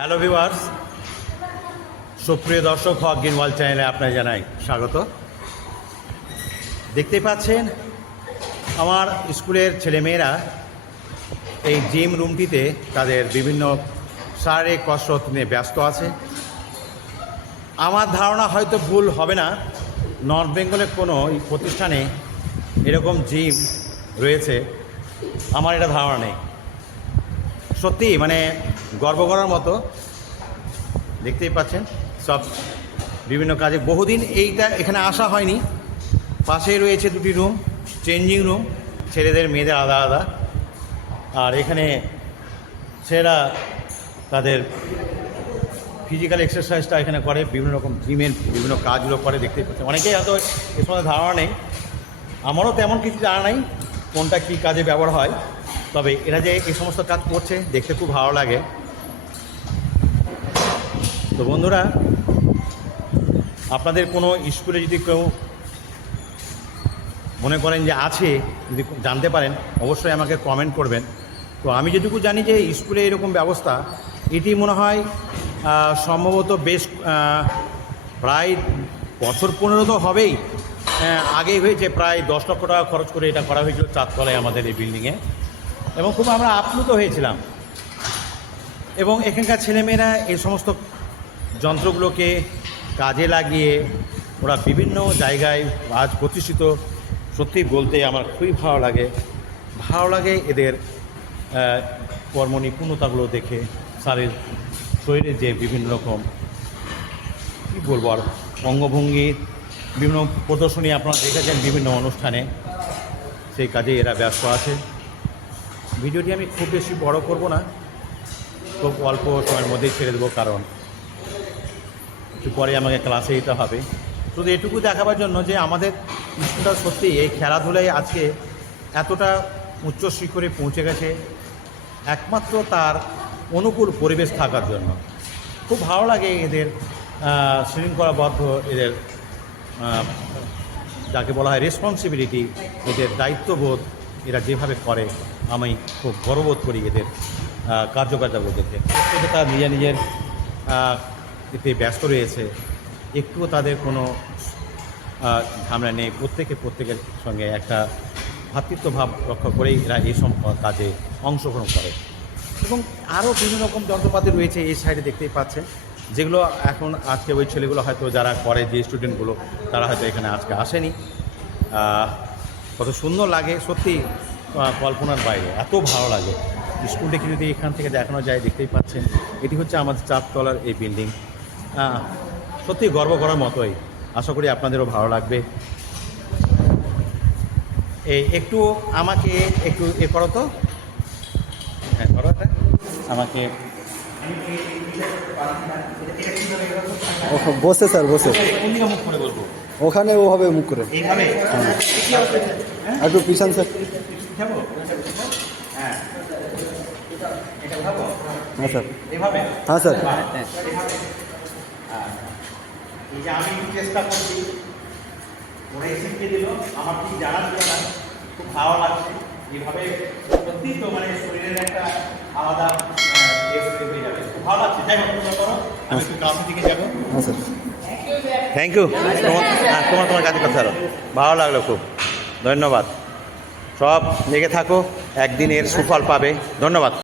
Hello viewers সুপ্রিয় দর্শক, হক গিনওয়াল চ্যানেলে আপনার জানাই স্বাগত। দেখতেই পাচ্ছেন, আমার স্কুলের ছেলেমেয়েরা এই জিম রুমটিতে তাদের বিভিন্ন শারীরিক কসরত নিয়ে ব্যস্ত আছে। আমার ধারণা হয়তো ভুল হবে না। নর্থ বেঙ্গলের কোনো প্রতিষ্ঠানে এরকম জিম রয়েছে। আমার এটা ধারণা নেই। সত্যি মানে গর্ব করার মতো। দেখতেই পাচ্ছেন, সব বিভিন্ন কাজে। বহুদিন এইটা এখানে আসা হয়নি। পাশেই রয়েছে দুটি রুম, চেঞ্জিং রুম, ছেলেদের, মেয়েদের আলাদা আলাদা। আর এখানে ছেলেরা তাদের ফিজিক্যাল এক্সারসাইজটা এখানে করে, বিভিন্ন রকম জিমের বিভিন্ন কাজগুলো করে, দেখতেই পাচ্ছেন। অনেকেই হয়তো এ সময় ধারণা নেই। আমারও তেমন কিছু জানা নেই, কোনটা কী কাজে ব্যবহার হয়। তবে এরা যে এই সমস্ত কাজ করছে, দেখতে খুব ভালো লাগে। তো বন্ধুরা, আপনাদের কোনো স্কুলে যদি কেউ মনে করেন যে আছে, যদি জানতে পারেন, অবশ্যই আমাকে কমেন্ট করবেন। তো আমি যেটুকু জানি যে স্কুলে এরকম ব্যবস্থা, এটি মনে হয় সম্ভবত বেশ প্রায় বছর পনেরো তো হবেই। আগেই হয়েছে প্রায় দশ লক্ষ টাকা খরচ করে এটা করা হয়েছিল চারতলায় আমাদের এই বিল্ডিংয়ে এবং খুব আমরা আপ্লুত হয়েছিলাম। এবং এখানকার ছেলেমেয়েরা এই সমস্ত যন্ত্রগুলোকে কাজে লাগিয়ে ওরা বিভিন্ন জায়গায় আজ প্রতিষ্ঠিত। সত্যি বলতে আমার খুবই ভালো লাগে। ভালো লাগে এদের কর্ম নিপুণতাগুলো দেখে স্যারের শরীরে যে বিভিন্ন রকম, কী বলব আর, অঙ্গভঙ্গি, বিভিন্ন প্রদর্শনী আপনারা দেখেছেন বিভিন্ন অনুষ্ঠানে, সেই কাজে এরা ব্যস্ত আছে। ভিডিওটি আমি খুব বেশি বড় করব না, খুব অল্প সময়ের মধ্যেই ছেড়ে দেবো কারণ একটু পরে আমাকে ক্লাসে যেতে হবে। শুধু এটুকু দেখাবার জন্য যে আমাদের স্কুলটা সত্যি এই খেলাধুলায় আজকে এতটা উচ্চ শিখরে পৌঁছে গেছে একমাত্র তার অনুকূল পরিবেশ থাকার জন্য। খুব ভালো লাগে এদের শৃঙ্খলাবদ্ধ এদের যাকে বলা হয় রেসপন্সিবিলিটি এদের দায়িত্ববোধ এরা যেভাবে করে আমি খুব গর্ববোধ করি এদের আহ, কার্যকারিতাগুলো দেখে প্রত্যেকে তার নিজের নিজের এতে ব্যস্ত রয়েছে। একটুও তাদের কোনো ঝামেলা নেই। প্রত্যেকে প্রত্যেকের সঙ্গে একটা ভাতৃত্বভাব রক্ষা করেই এরা এই সব কাজে অংশগ্রহণ করে। এবং আরও বিভিন্ন রকম যন্ত্রপাতি রয়েছে এই সাইডে দেখতেই পাচ্ছেন, যেগুলো এখন আজকে ওই ছেলেগুলো হয়তো যারা করে যে স্টুডেন্টগুলো, তারা হয়তো এখানে আজকে আসেনি। কত সুন্দর লাগে, সত্যি কল্পনার বাইরে, এত ভালো লাগে। স্কুলটাকে যদি এখান থেকে দেখানো যায় দেখতেই পাচ্ছেন, এটি হচ্ছে আমাদের চারতলার এই বিল্ডিং। সত্যি গর্ব করার মতোই। আশা করি আপনাদেরও ভালো লাগবে। এই একটু আমাকে একটু এ করো তো। হ্যাঁ করো আমাকে বসে স্যার বসে। ওখানে ওভাবে মুখ করে। এইভাবে? একটু পিছন স্যার। হ্যাঁ। খাব হ্যাঁ স্যার। হ্যাঁ স্যার। এই যে আমি চেষ্টা করছি দিল আমার কি জানা ছিল না খুব ভালো লাগছে এইভাবে সত্যি তো মানে শরীরের একটা আলাদা আহ, তৈরি হয়ে যাবে খুব ভালো লাগছে। যাই হোক তোমরা করো আমি একটু ক্লাসের দিকে যাব। থ্যাংক ইউ তোমার হ্যাঁ তোমার তোমার কাছে কথা হলো ভালো লাগল খুব। ধন্যবাদ। সব লেগে থাকো একদিন এর সুফল পাবে। ধন্যবাদ।